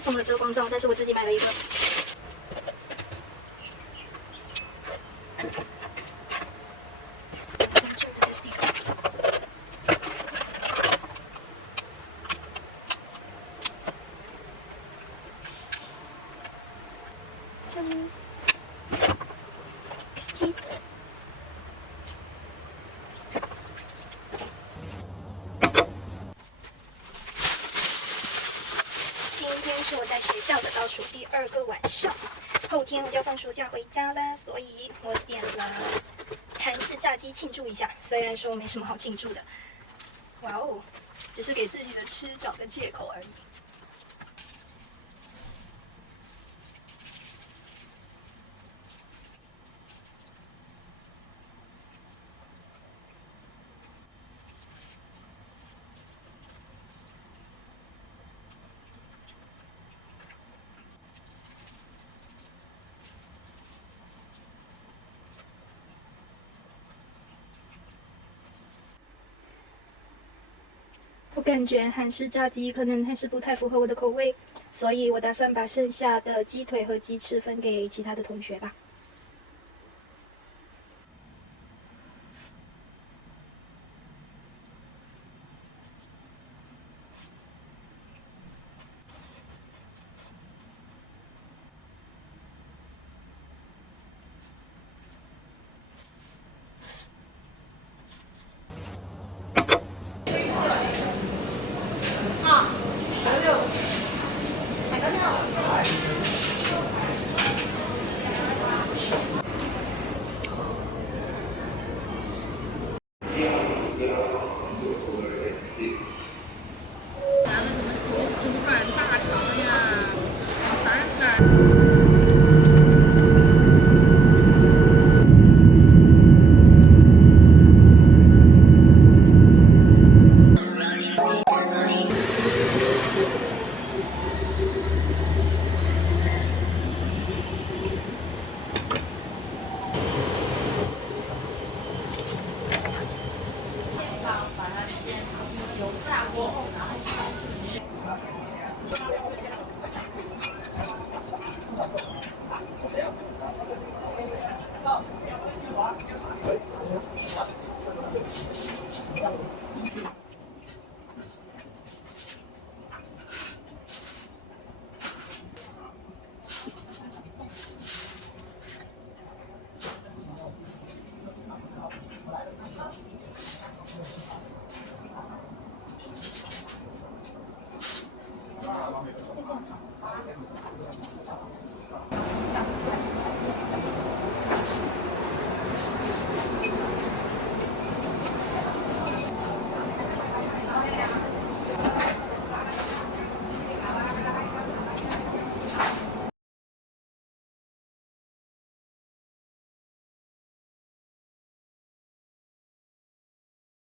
送了遮光罩，但是我自己买了一个。鸡。今天是我在学校的倒数第2个晚上，后天我就要放暑假回家了，所以我点了韩式炸鸡庆祝一下。虽然说没什么好庆祝的，哇哦，只是给自己的吃找个借口而已。我感觉韩式炸鸡可能还是不太符合我的口味，所以我打算把剩下的鸡腿和鸡翅分给其他的同学吧。拿了什么主板大肠呀，反正哪儿。